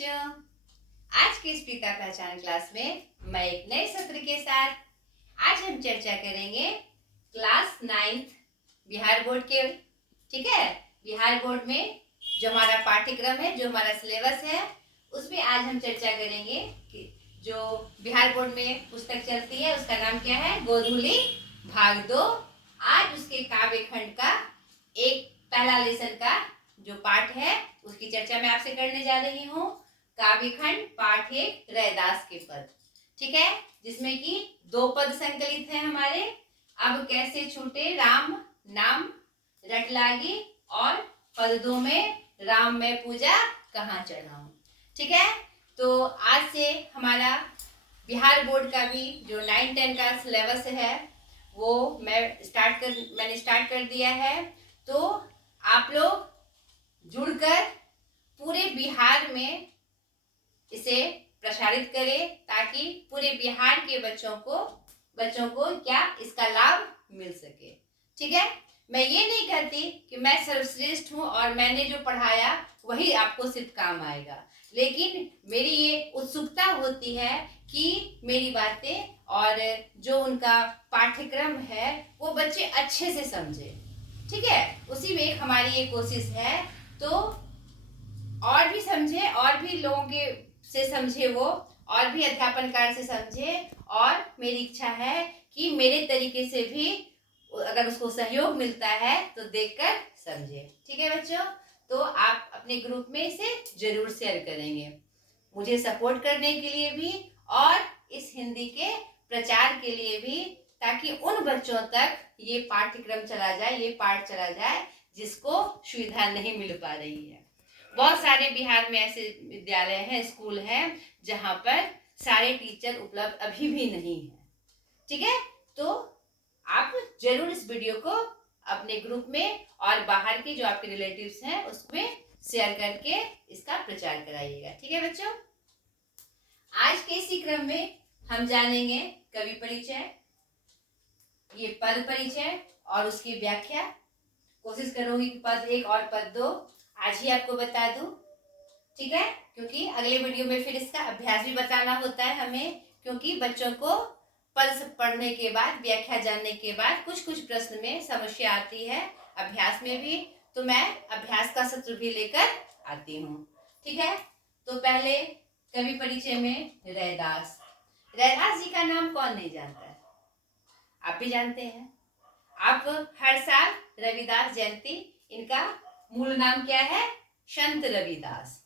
बच्चों, आज के इस पिता पहचान क्लास में मैं एक नए सत्र के साथ आज हम चर्चा करेंगे क्लास 9th बिहार बोर्ड के। ठीक है, बिहार बोर्ड में जो हमारा पाठ्यक्रम है, जो हमारा सिलेबस है, उसमें आज हम चर्चा करेंगे कि जो बिहार बोर्ड में पुस्तक चलती है उसका नाम क्या है, गोधूली भाग 2। आज उसके काव्य खंड का एक पहला लेसन का जो पाठ है उसकी चर्चा मैं आपसे करने जा रही हूँ। काव्य खंड पाठ 1 रैदास के पद, ठीक है, जिसमें कि 2 पद संकलित हैं हमारे। अब कैसे छूटे राम नाम रट लागी, और पद 2 में राम में पूजा कहाँ चढ़ाऊं। ठीक है, तो आज से हमारा बिहार बोर्ड का भी जो 9-10 का सिलेबस है वो मैंने स्टार्ट कर दिया है। तो आप लोग जुड़कर पूरे बिहार में इसे प्रसारित करें ताकि पूरे बिहार के बच्चों को क्या इसका लाभ मिल सके। ठीक है, मैं ये नहीं कहती कि मैं सर्वश्रेष्ठ हूँ और मैंने जो पढ़ाया वही आपको सिर्फ काम आएगा, लेकिन मेरी ये उत्सुकता होती है कि मेरी बातें और जो उनका पाठ्यक्रम है वो बच्चे अच्छे से समझे। ठीक है, उसी में एक हमारी ये कोशिश है, तो और भी समझे, और भी लोगों के से समझे वो, और भी अध्यापन कार्य से समझे, और मेरी इच्छा है कि मेरे तरीके से भी अगर उसको सहयोग मिलता है तो देखकर समझे। ठीक है बच्चों, तो आप अपने ग्रुप में इसे जरूर शेयर करेंगे, मुझे सपोर्ट करने के लिए भी और इस हिंदी के प्रचार के लिए भी, ताकि उन बच्चों तक ये पाठ्यक्रम चला जाए, ये पाठ चला जाए जिसको सुविधा नहीं मिल पा रही है। बहुत सारे बिहार में ऐसे विद्यालय हैं, स्कूल हैं, जहां पर सारे टीचर उपलब्ध अभी भी नहीं है। ठीक है, तो आप जरूर इस वीडियो को अपने ग्रुप में और बाहर के जो आपके रिलेटिव्स हैं उसमें शेयर करके इसका प्रचार कराइएगा। ठीक है बच्चों, आज के इसी क्रम में हम जानेंगे कवि परिचय, ये पद परिचय और उसकी व्याख्या। कोशिश करूंगी कि पद 1 और पद 2 आज ही आपको बता दूं। ठीक है, क्योंकि अगले वीडियो में फिर इसका अभ्यास भी बताना होता है हमें, क्योंकि बच्चों को पद पढ़ने के बाद, व्याख्या जानने के बाद कुछ प्रश्न में समस्या आती है, अभ्यास में भी, तो मैं अभ्यास का सत्र भी लेकर आती हूँ। ठीक है, तो पहले कवि परिचय में रैदास जी का नाम कौन नहीं जानता है, आप भी जानते हैं। आप हर साल रविदास जयंती, इनका मूल नाम क्या है, संत रविदास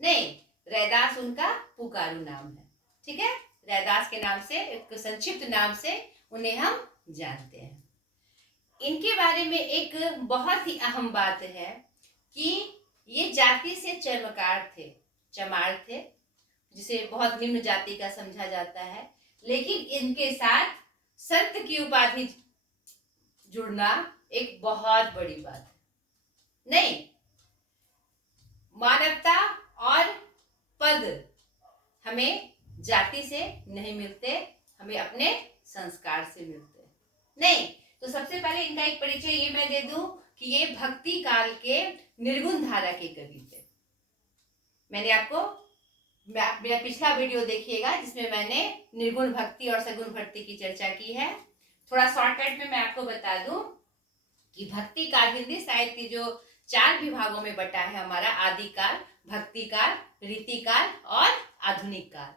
नहीं, रैदास उनका पुकारू नाम है। ठीक है, रैदास के नाम से, एक संक्षिप्त नाम से उन्हें हम जानते हैं। इनके बारे में एक बहुत ही अहम बात है कि ये जाति से चमार थे, जिसे बहुत निम्न जाति का समझा जाता है, लेकिन इनके साथ संत की उपाधि जुड़ना एक बहुत बड़ी बात है। नहीं, मानवता और पद हमें जाति से नहीं मिलते, हमें अपने संस्कार से मिलते। नहीं, तो सबसे पहले इनका एक परिचय ये मैं दे दूं कि ये भक्ति काल के निर्गुण धारा के कवि थे। मैंने आपको मेरा पिछला वीडियो देखिएगा जिसमें मैंने निर्गुण भक्ति और सगुण भक्ति की चर्चा की है। थोड़ा शॉर्टकट में मैं आपको बता दूं कि भक्ति काल हिंदी साहित्य की जो 4 विभागों में बटा है हमारा, आदि काल, भक्ति काल, रीति काल और आधुनिक काल।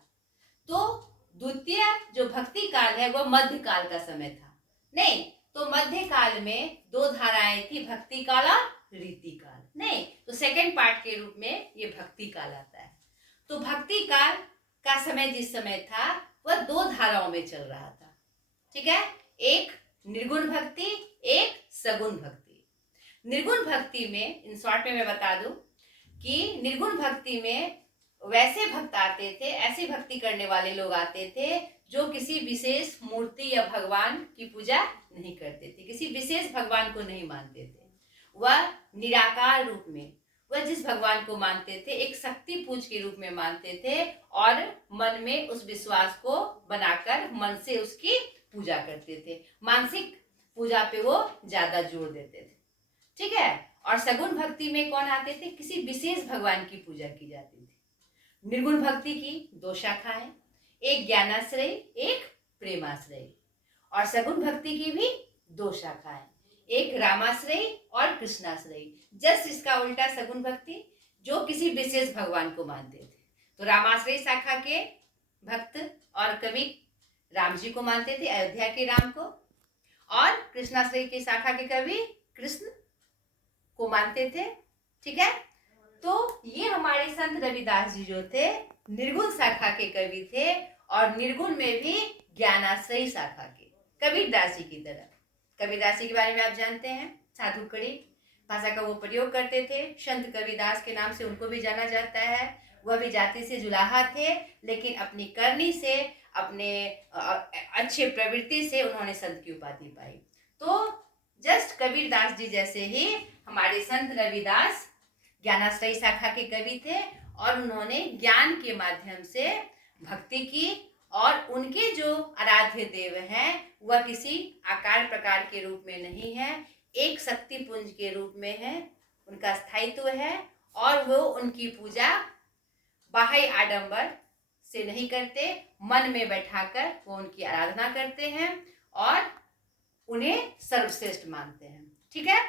तो द्वितीय जो भक्ति काल है वो मध्य काल का समय था। नहीं, तो मध्य काल में 2 धाराएं थी, भक्ति काल और रीति काल। नहीं, तो सेकंड पार्ट के रूप में ये भक्ति काल आता है। तो भक्ति काल का समय जिस समय था वह 2 धाराओं में चल रहा था। ठीक है, एक निर्गुण भक्ति, एक सगुण भक्ति। निर्गुण भक्ति में, इन शॉर्ट में मैं बता दूं कि निर्गुण भक्ति में वैसे भक्त आते थे, ऐसी भक्ति करने वाले लोग आते थे जो किसी विशेष मूर्ति या भगवान की पूजा नहीं करते थे, किसी विशेष भगवान को नहीं मानते थे। वह निराकार रूप में, वह जिस भगवान को मानते थे एक शक्ति पूज के रूप में मानते थे, और मन में उस विश्वास को बनाकर मन से उसकी पूजा करते थे। मानसिक पूजा पे वो ज्यादा जोर देते थे। ठीक है, और सगुण भक्ति में कौन आते थे, किसी विशेष भगवान की पूजा की जाती थी। निर्गुण भक्ति की दो शाखाएं, एक ज्ञानाश्रय, एक प्रेमाश्रय। और सगुण भक्ति की भी दो शाखाएं, एक रामाश्रय और कृष्णाश्रय। जस्ट इसका उल्टा सगुण भक्ति, जो किसी विशेष भगवान को मानते थे। तो रामाश्रय शाखा के भक्त और कवि राम जी को मानते थे, अयोध्या के राम को, और कृष्णाश्रय की शाखा के कवि कृष्ण को मानते थे। ठीक है, तो ये हमारे संत रविदास जी जो थे निर्गुण शाखा के कवि थे, और निर्गुण में भी ज्ञानाश्रयी शाखा के, कबीरदास जी की तरह। कबीरदास जी के बारे में आप जानते हैं, साधुकड़ी भाषा का वो प्रयोग करते थे। संत कबीरदास के नाम से उनको भी जाना जाता है। वह भी जाति से जुलाहा थे, लेकिन अपनी करनी से, अपने अच्छे प्रवृत्ति से उन्होंने संत की उपाधि पाई। तो जस्ट कबीरदास जी जैसे ही हमारे संत रविदास ज्ञानाश्रयी शाखा के कवि थे, और उन्होंने ज्ञान के माध्यम से भक्ति की, और उनके जो आराध्य देव हैं वह किसी आकार प्रकार के रूप में नहीं है, एक शक्ति पुंज के रूप में है, उनका स्थायित्व है। और वो उनकी पूजा बाह्य आडंबर से नहीं करते, मन में बैठाकर वो उनकी आराधना करते हैं और उन्हें सर्वश्रेष्ठ मानते हैं। ठीक है,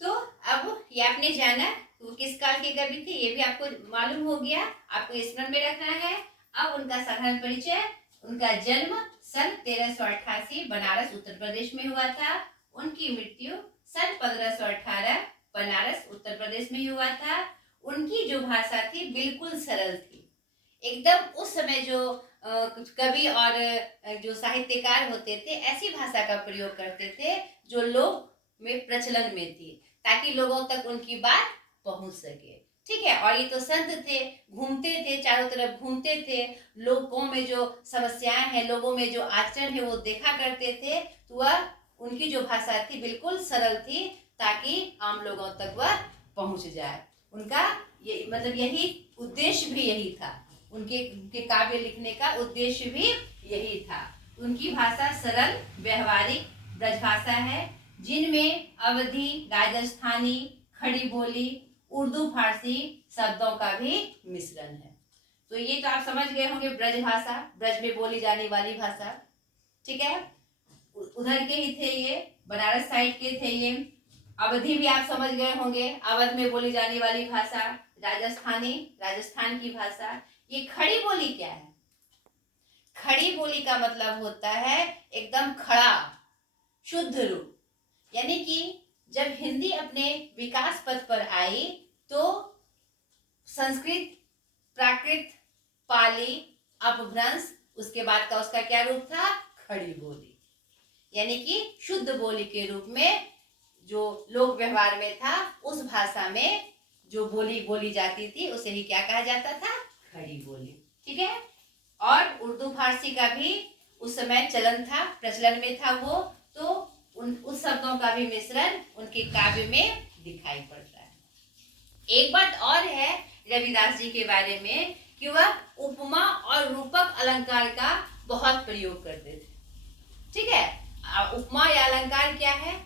तो अब ये आपने जाना वो किस काल के कवि थे, ये भी आपको मालूम हो गया, आपको स्मरण में रखना है। अब उनका साधारण परिचय, उनका जन्म सन 1388 बनारस उत्तर प्रदेश में हुआ था। उनकी मृत्यु सन 1518 बनारस उत्तर प्रदेश में हुआ था। उनकी जो भाषा थी बिल्कुल सरल थी एकदम। उस समय जो कुछ कवि और जो साहित्यकार होते थे ऐसी भाषा का प्रयोग करते थे जो लोग में प्रचलन में थी, ताकि लोगों तक उनकी बात पहुंच सके। ठीक है, और ये तो संत थे, घूमते थे, चारों तरफ घूमते थे, लोगों में जो समस्याएं हैं, लोगों में जो आचरण है वो देखा करते थे। तो वह उनकी जो भाषा थी बिल्कुल सरल थी, ताकि आम लोगों तक वह पहुंच जाए। उनका ये मतलब यही उद्देश्य भी यही था, उनके काव्य लिखने का उद्देश्य भी यही था। उनकी भाषा सरल व्यवहारिक ब्रजभाषा है, जिनमें अवधी, राजस्थानी, खड़ी बोली, उर्दू, फारसी शब्दों का भी मिश्रण है। तो ये तो आप समझ गए होंगे, ब्रज भाषा, ब्रज में बोली जाने वाली भाषा। ठीक है, उधर के ही थे ये, बनारस साइड के थे ये। अवधी भी आप समझ गए होंगे, अवध में बोली जाने वाली भाषा। राजस्थानी, राजस्थान की भाषा। ये खड़ी बोली क्या है? खड़ी बोली का मतलब होता है एकदम खड़ा शुद्ध रूप, यानी कि जब हिंदी अपने विकास पथ पर आई तो संस्कृत, प्राकृत, पाली, अपभ्रंश, उसके बाद का उसका क्या रूप था? खड़ी बोली, यानी कि शुद्ध बोली के रूप में जो लोक व्यवहार में था, उस भाषा में जो बोली बोली जाती थी उसे ही क्या कहा जाता था? खड़ी बोली। ठीक है, और उर्दू फारसी का भी उस समय चलन था, प्रचलन में था वो, तो उस शब्दों का भी मिश्रण उनके काव्य में दिखाई पड़ता है। एक बात और है रविदास जी के बारे में कि वह उपमा और रूपक अलंकार का बहुत प्रयोग करते थे। ठीक है, उपमा या अलंकार क्या है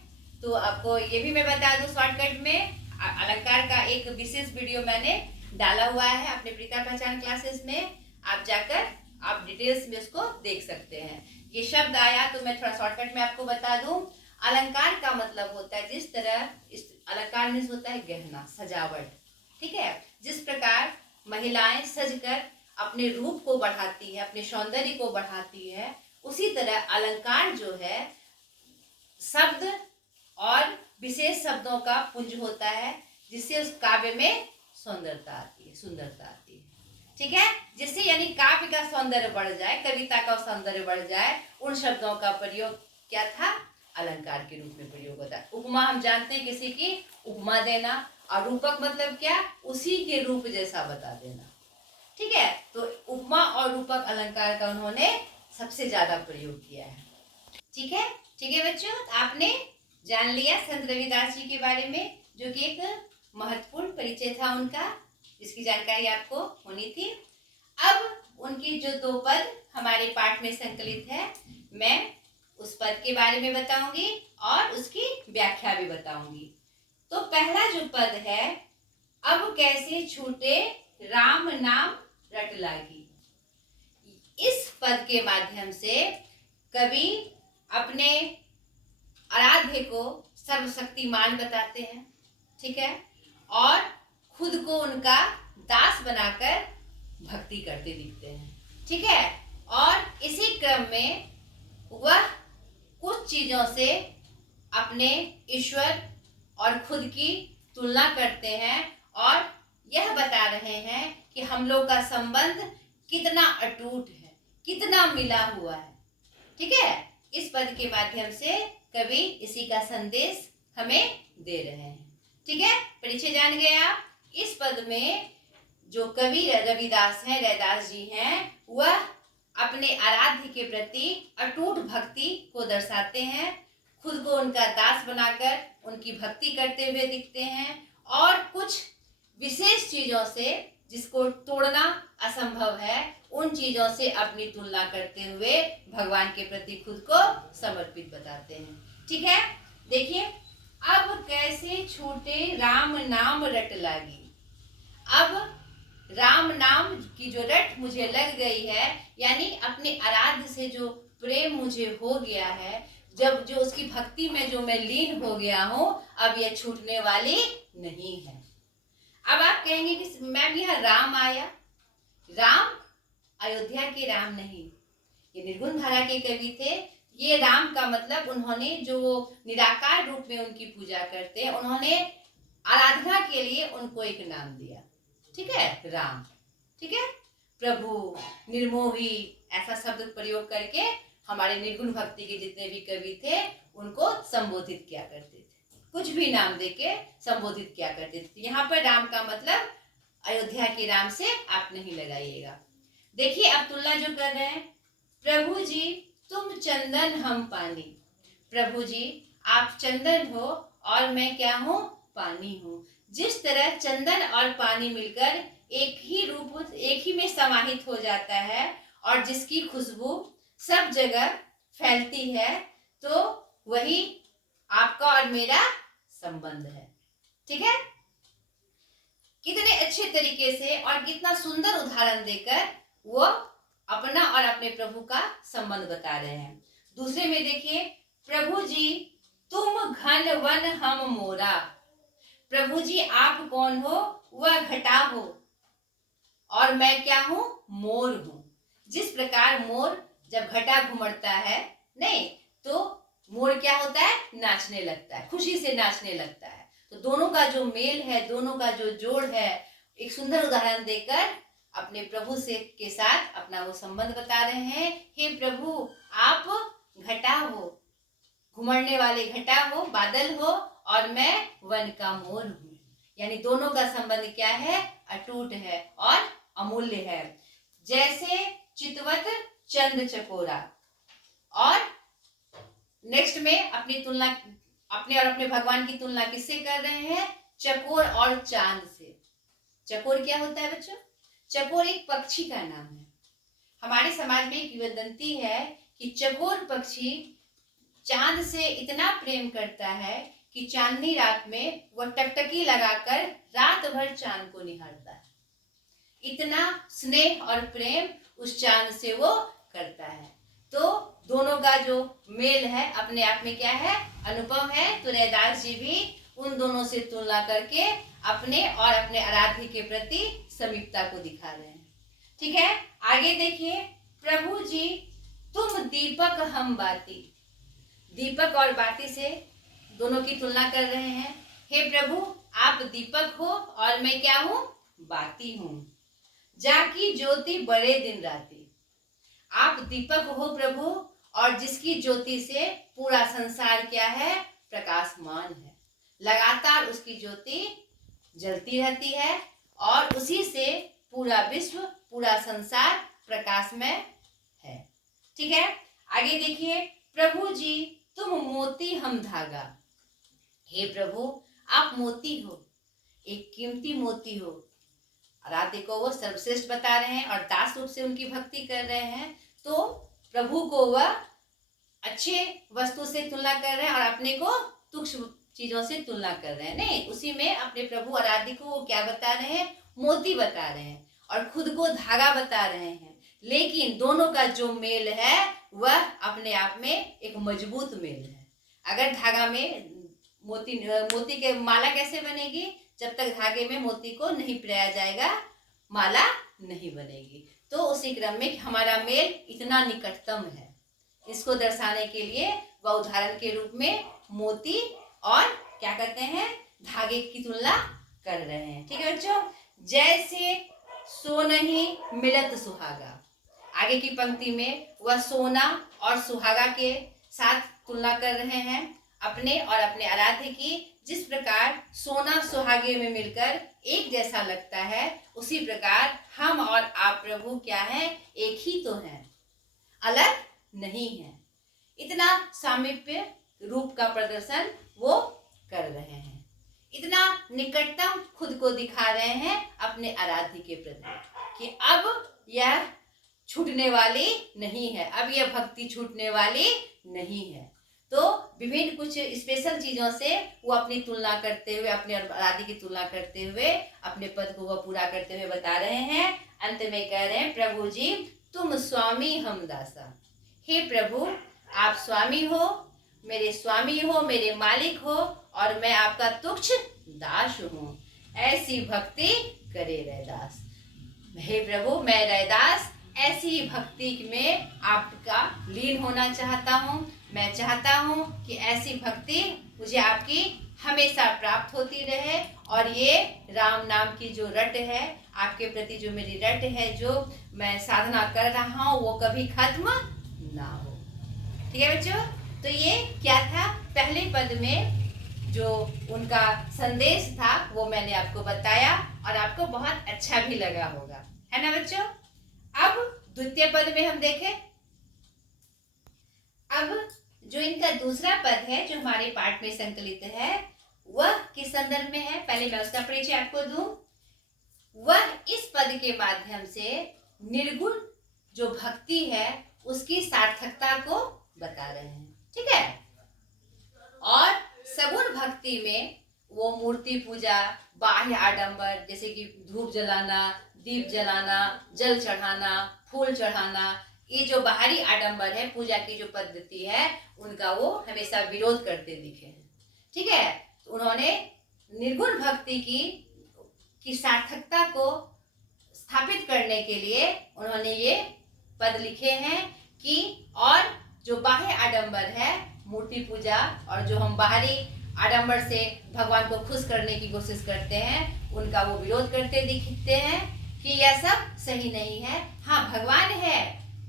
तो आपको ये भी मैं बता दूं शॉर्टकट में। अलंकार का एक विशेष वीडियो मैंने डाला हुआ है अपने प्रकार पहचान क्लासेस में, आप जाकर आप डिटेल्स में उसको देख सकते हैं। ये शब्द आया तो मैं थोड़ा शॉर्टकट में आपको बता दूं। अलंकार का मतलब होता है, जिस तरह इस अलंकार में होता है गहना, सजावट। ठीक है, जिस प्रकार महिलाएं सजकर अपने रूप को बढ़ाती है, अपने सौंदर्य को बढ़ाती है, उसी तरह अलंकार जो है शब्द और विशेष शब्दों का पुंज होता है, जिससे उस काव्य में सुंदरता आती है, सुंदरता आती है। ठीक है, जिससे यानी काव्य का सौंदर्य बढ़ जाए, कविता का सौंदर्य बढ़ जाए, उन शब्दों का प्रयोग क्या था? अलंकार के रूप में प्रयोग होता है। उपमा हम जानते हैं, किसी की उपमा देना, और रूपक मतलब क्या? उसी के रूप जैसा बता देना। ठीक है, तो उपमा और रूपक अलंकार का उन्होंने सबसे ज्यादा प्रयोग किया है। ठीक है, ठीक है बच्चों, आपने जान लिया संत रविदास जी के बारे में, जो कि एक महत्वपूर्ण परिचय था उनका, जिसकी जानकारी आपको होनी थी। अब उनकी जो दो पद हमारे पाठ में संकलित है, मैं उस पद के बारे में बताऊंगी और उसकी व्याख्या भी बताऊंगी। तो पहला जो पद है अब कैसे छूटे राम नाम रट लागी। इस पद के माध्यम से कवि अपने आराध्य को सर्वशक्तिमान बताते हैं, ठीक है, और खुद को उनका दास बनाकर भक्ति करते दिखते हैं, ठीक है। और इसी क्रम में वह कुछ चीजों से अपने ईश्वर और खुद की तुलना करते हैं और यह बता रहे हैं कि हम लोग का संबंध कितना अटूट है, कितना मिला हुआ है, ठीक है। इस पद के माध्यम से कवि इसी का संदेश हमें दे रहे हैं, ठीक है। परिचय जान गए आप। इस पद में जो कवि रविदास हैं, रैदास जी हैं, वह अपने आराध्य के प्रति अटूट भक्ति को दर्शाते हैं, खुद को उनका दास बनाकर उनकी भक्ति करते हुए दिखते हैं और कुछ विशेष चीजों से जिसको तोड़ना असंभव है उन चीजों से अपनी तुलना करते हुए भगवान के प्रति खुद को समर्पित बताते हैं, ठीक है। देखिए, अब कैसे छूटे राम नाम रट लागी। अब राम नाम की जो रट मुझे लग गई है, यानी अपने आराध्य से जो प्रेम मुझे हो गया है, जब जो उसकी भक्ति में जो मैं लीन हो गया हूँ, अब यह छूटने वाली नहीं है। अब आप कहेंगे कि मैम यह राम आया, राम अयोध्या के राम नहीं, ये निर्गुण धारा के कवि थे। ये राम का मतलब उन्होंने जो निराकार रूप में उनकी पूजा करते हैं, उन्होंने आराधना के लिए उनको एक नाम दिया, ठीक है, राम, ठीक है। प्रभु, निर्मोही ऐसा शब्द प्रयोग करके हमारे निर्गुण भक्ति के जितने भी कवि थे उनको संबोधित किया करते थे, कुछ भी नाम देके संबोधित किया करते थे। यहाँ पर राम का मतलब अयोध्या के राम से आप नहीं लगाइएगा। देखिए, अब तुलना जो कर रहे हैं, प्रभु जी तुम चंदन हम पानी। प्रभु जी आप चंदन हो और मैं क्या हूँ, पानी हूँ। जिस तरह चंदन और पानी मिलकर एक ही रूप, एक ही में समाहित हो जाता है और जिसकी खुशबू सब जगह फैलती है, तो वही आपका और मेरा संबंध है, ठीक है। कितने अच्छे तरीके से और कितना सुंदर उदाहरण देकर वो अपना और अपने प्रभु का संबंध बता रहे हैं। दूसरे में देखिए, प्रभु जी तुम घन वन हम मोरा। प्रभु जी आप कौन हो, वह घटा हो और मैं क्या हूँ, मोर हूँ। जिस प्रकार मोर जब घटा घुमड़ता है, नहीं तो मोर क्या होता है, नाचने लगता है, खुशी से नाचने लगता है। तो दोनों का जो मेल है, दोनों का जो जोड़ है, एक सुंदर उदाहरण देकर अपने प्रभु से के साथ अपना वो संबंध बता रहे हैं। हे प्रभु आप घटा हो, घुमड़ने वाले घटा हो, बादल हो और मैं वन का मोर हूँ। यानी दोनों का संबंध क्या है, अटूट है और अमूल्य है। जैसे चितवत चंद चकोरा। और नेक्स्ट में अपनी तुलना, अपने और अपने भगवान की तुलना किससे कर रहे हैं, चकोर और चांद से। चकोर क्या होता है बच्चों, चकोर एक पक्षी का नाम है। हमारे समाज में एक किंवदंती है कि चकोर पक्षी चांद से इतना प्रेम करता है कि चांदनी रात में वह टकटकी लगाकर रात भर चांद को निहारता है। इतना स्नेह और प्रेम उस चांद से वो करता है। तो दोनों का जो मेल है अपने आप में क्या है, अनुपम है। तो रैदास जी भी उन दोनों से तुलना करके अपने और अपने आराध्य के प्रति समीपता को दिखा रहे हैं, ठीक है। आगे देखिए, प्रभु जी तुम दीपक हम बाती। दीपक और बाती से दोनों की तुलना कर रहे हैं। हे प्रभु आप दीपक हो और मैं क्या हूँ, बाती हूँ। जाकी ज्योति बड़े दिन राती। आप दीपक हो प्रभु, और जिसकी ज्योति से पूरा संसार क्या है, प्रकाशमान है। लगातार उसकी ज्योति जलती रहती है और उसी से पूरा विश्व, पूरा संसार प्रकाशमय है, ठीक है। आगे देखिए, प्रभु जी तुम मोती हम धागा। हे प्रभु आप मोती हो, एक कीमती मोती हो। आराध्य को वो सर्वश्रेष्ठ बता रहे हैं और दास रूप से उनकी भक्ति कर रहे हैं। तो प्रभु को वह अच्छे वस्तु से तुलना कर रहे हैं और अपने को चीजों से तुलना कर रहे हैं, नहीं, उसी में अपने प्रभु आराध्य को वो क्या बता रहे हैं, मोती बता रहे हैं और खुद को धागा बता रहे हैं। लेकिन दोनों का जो मेल है वह अपने आप में एक मजबूत मेल है। अगर धागा में मोती के माला कैसे बनेगी, जब तक धागे में मोती को नहीं पिराया जाएगा माला नहीं बनेगी। तो उसी क्रम में हमारा मेल इतना निकटतम है, इसको दर्शाने के लिए वह उदाहरण के रूप में मोती और क्या कहते हैं, धागे की तुलना कर रहे हैं। ठीक है बच्चों, जैसे सोनहि मिलत सुहागा, आगे की पंक्ति में वह सोना और सुहागा के साथ तुलना कर रहे हैं अपने और अपने आराध्य की। जिस प्रकार सोना सुहागे में मिलकर एक जैसा लगता है, उसी प्रकार हम और आप प्रभु क्या है, एक ही तो हैं, अलग नहीं है। इतना सामीप्य रूप का प्रदर्शन वो कर रहे हैं, इतना निकटतम खुद को दिखा रहे हैं अपने आराध्य के प्रति कि अब यह छूटने वाली नहीं है, अब यह भक्ति छूटने वाली नहीं है। तो विभिन्न कुछ स्पेशल चीजों से वो अपनी तुलना करते हुए, अपने आराध्य की तुलना करते हुए अपने पद को वह पूरा करते हुए बता रहे हैं। अंत में कह रहे हैं, प्रभु जी तुम स्वामी हम दासा, हे प्रभु आप स्वामी हो, मेरे स्वामी हो, मेरे मालिक हो और मैं आपका तुच्छ दास हूँ, ऐसी भक्ति करे रैदास। हे प्रभु मैं रैदास ऐसी भक्ति में आपका लीन होना चाहता हूँ। मैं चाहता हूँ कि ऐसी भक्ति मुझे आपकी हमेशा प्राप्त होती रहे और ये राम नाम की जो रट है, आपके प्रति जो मेरी रट है, जो मैं साधना कर रहा हूँ, वो कभी खत्म ना हो। ठीक है बच्चों, तो ये क्या था, पहले पद में जो उनका संदेश था वो मैंने आपको बताया और आपको बहुत अच्छा भी लगा होगा, है ना बच्चों। अब द्वितीय पद में हम देखें, अब जो इनका दूसरा पद है जो हमारे पाठ में संकलित है वह किस संदर्भ में है, पहले मैं उसका परिचय आपको दूं। वह इस पद के माध्यम से निर्गुण जो भक्ति है उसकी सार्थकता को बता रहे हैं। ठीक है, और सगुण भक्ति में वो मूर्ति पूजा, बाह्य आडंबर जैसे कि धूप जलाना, दीप जलाना, जल चढ़ाना, फूल चढ़ाना, ये जो बाहरी आडंबर है, पूजा की जो पद्धति है, उनका वो हमेशा विरोध करते दिखे हैं। ठीक है, तो उन्होंने निर्गुण भक्ति की सार्थकता को स्थापित करने के लिए उन्होंने ये पद लिखे हैं कि और जो बाह्य आडंबर है, मूर्ति पूजा और जो हम बाहरी आडंबर से भगवान को खुश करने की कोशिश करते हैं, उनका वो विरोध करते दिखते हैं कि यह सब सही नहीं है। हाँ भगवान है,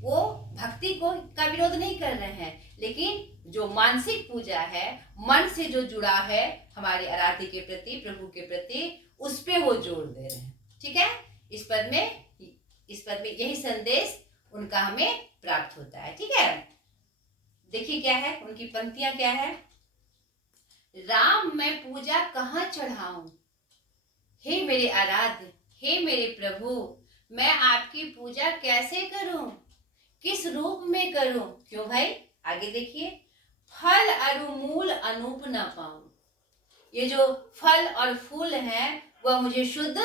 वो भक्ति को का विरोध नहीं कर रहे हैं, लेकिन जो मानसिक पूजा है, मन से जो जुड़ा है हमारे आराध्य के प्रति, प्रभु के प्रति, उस पे वो जोर दे रहे हैं। ठीक है, इस पद में यही संदेश उनका हमें प्राप्त होता है। ठीक है, देखिए क्या है, उनकी पंक्तियां क्या है। राम मैं पूजा कहाँ चढ़ाऊं, हे मेरे आराध्य, हे मेरे प्रभु, मैं आपकी पूजा कैसे करूं, किस रूप में करूं। क्यों भाई, आगे देखिए, फल अरु मूल अनूप न पाऊं, ये जो फल और फूल हैं वह मुझे शुद्ध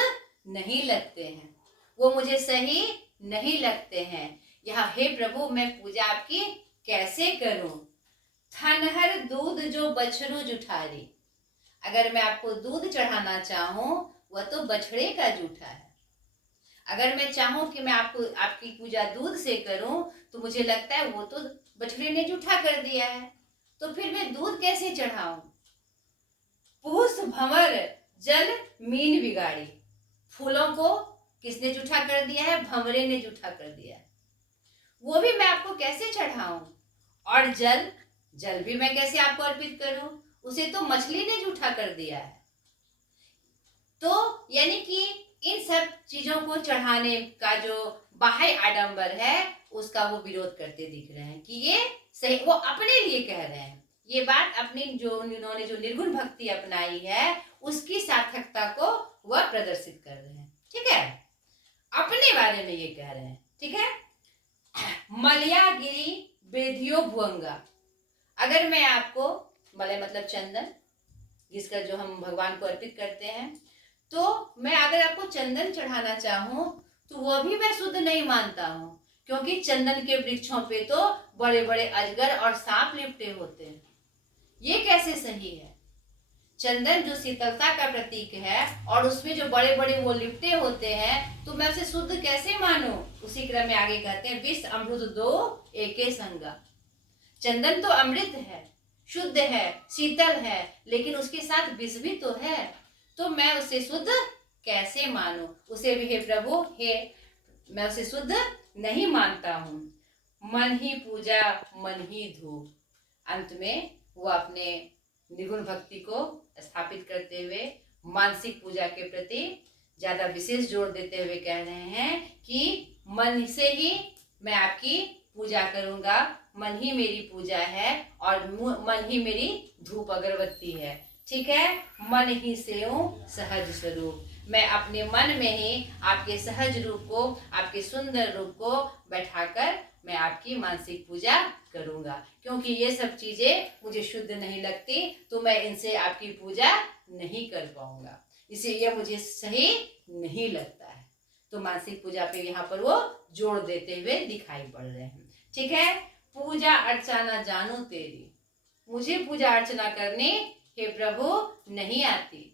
नहीं लगते हैं, वो मुझे सही नहीं लगते हैं। यहाँ हे प्रभु मैं पूजा आपकी कैसे करूं। थनहर दूध जो बछरू जुठारी, अगर मैं आपको दूध चढ़ाना चाहूं वह तो बछड़े का जूठा है। अगर मैं चाहूं कि मैं आपकी पूजा दूध से करूं तो मुझे लगता है वो तो बछड़े ने जूठा कर दिया है, तो फिर मैं दूध कैसे चढ़ाऊं। पूस भंवर जल मीन बिगाड़ी, फूलों को किसने जूठा कर दिया है, भंवरे ने जूठा कर दिया है, वो भी मैं आपको कैसे चढ़ाऊं। और जल भी मैं कैसे आपको अर्पित करूं, उसे तो मछली ने जूठा कर दिया है। तो यानी कि इन सब चीजों को चढ़ाने का जो बाह्य आडंबर है उसका वो विरोध करते दिख रहे हैं कि ये सही, वो अपने लिए कह रहे हैं ये बात, अपनी जो उन्होंने जो निर्गुण भक्ति अपनाई है उसकी सार्थकता को वह प्रदर्शित कर रहे हैं। ठीक है, अपने बारे में ये कह रहे हैं। ठीक है, मलयागिरी बेधियो भुअंगा, अगर मैं आपको, मलय मतलब चंदन, जिसका जो हम भगवान को अर्पित करते हैं, तो मैं अगर आपको चंदन चढ़ाना चाहूं तो वह भी मैं शुद्ध नहीं मानता हूं, क्योंकि चंदन के वृक्षों पे तो बड़े बड़े अजगर और सांप लिपटे होते हैं। ये कैसे सही है? चंदन जो शीतलता का प्रतीक है और उसमें जो बड़े बड़े वो लिपटे होते हैं, तो मैं उसे शुद्ध कैसे मानूं? उसी क्रम में आगे कहते हैं, विष अमृत दो एके संगा। चंदन तो अमृत है, शुद्ध है, शीतल है, लेकिन उसके साथ विष भी तो है, तो मैं उसे शुद्ध कैसे मानूं? उसे भी हे प्रभु, हे मैं उसे शुद्ध नहीं मानता हूं। मन ही पूजा मन ही धूप। अंत में वो अपने निर्गुण भक्ति को स्थापित करते हुए मानसिक पूजा के प्रति ज्यादा विशेष जोर देते हुए कह रहे हैं कि मन से ही मैं आपकी पूजा करूंगा, मन ही मेरी पूजा है और मन ही मेरी धूप अगरबत्ती है। ठीक है, मन ही सेऊं सहज स्वरूप। मैं अपने मन में ही आपके सहज रूप को, आपके सुंदर रूप को बैठाकर मैं आपकी मानसिक पूजा करूंगा, क्योंकि ये सब चीजें मुझे शुद्ध नहीं लगती, तो मैं इनसे आपकी पूजा नहीं कर पाऊंगा, इसीलिए मुझे सही नहीं लगता है। तो मानसिक पूजा पे यहाँ पर वो जोड़ देते हुए दिखाई पड़ रहे हैं। ठीक है, पूजा अर्चना जानू तेरी, मुझे पूजा अर्चना करने हे प्रभु नहीं आती,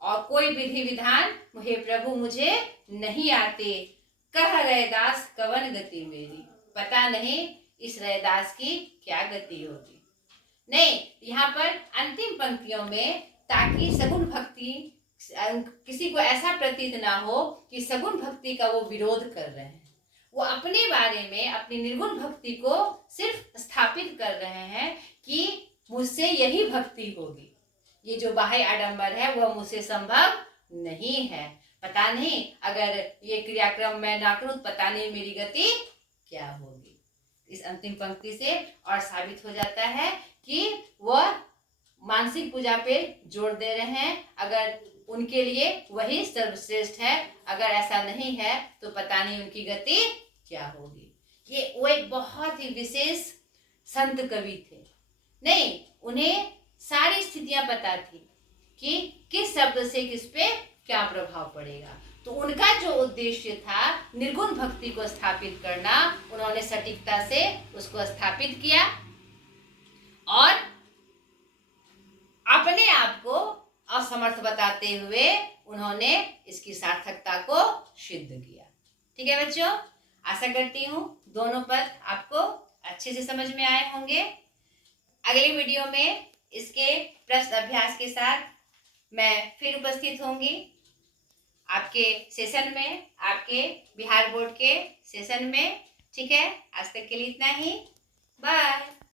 और कोई विधि विधान हे प्रभु मुझे नहीं आते। कह रैदास कवन गति मेरी, पता नहीं इस रैदास की क्या गति होगी। नहीं, यहाँ पर अंतिम पंक्तियों में, ताकि सगुण भक्ति किसी को ऐसा प्रतीत ना हो कि सगुण भक्ति का वो विरोध कर रहे हैं, वो अपने बारे में अपनी निर्गुण भक्ति को सिर्फ स्थापित कर रहे हैं कि मुझसे यही भक्ति होगी, ये जो बाह्य आडंबर है वह मुझसे संभव नहीं है। पता नहीं अगर ये क्रियाक्रम मैं ना करूं, पता नहीं मेरी गति क्या होगी। इस अंतिम पंक्ति से और साबित हो जाता है कि वह मानसिक पूजा पे जोर दे रहे हैं, अगर उनके लिए वही सर्वश्रेष्ठ है, अगर ऐसा नहीं है तो पता नहीं उनकी गति क्या होगी। ये वो एक बहुत ही विशेष संत कवि थे। नहीं, उन्हें सारी स्थितियां पता थी कि किस शब्द से किस पे क्या प्रभाव पड़ेगा, तो उनका जो उद्देश्य था निर्गुण भक्ति को स्थापित करना, उन्होंने सटीकता से उसको स्थापित किया और अपने आप को असमर्थ बताते हुए उन्होंने इसकी सार्थकता को सिद्ध किया। ठीक है बच्चों, आशा करती हूँ दोनों पद आपको अच्छे से समझ में आए होंगे। अगले वीडियो में इसके प्रश्न अभ्यास के साथ मैं फिर उपस्थित होंगी आपके सेशन में, आपके बिहार बोर्ड के सेशन में। ठीक है, आज तक के लिए इतना ही। बाय।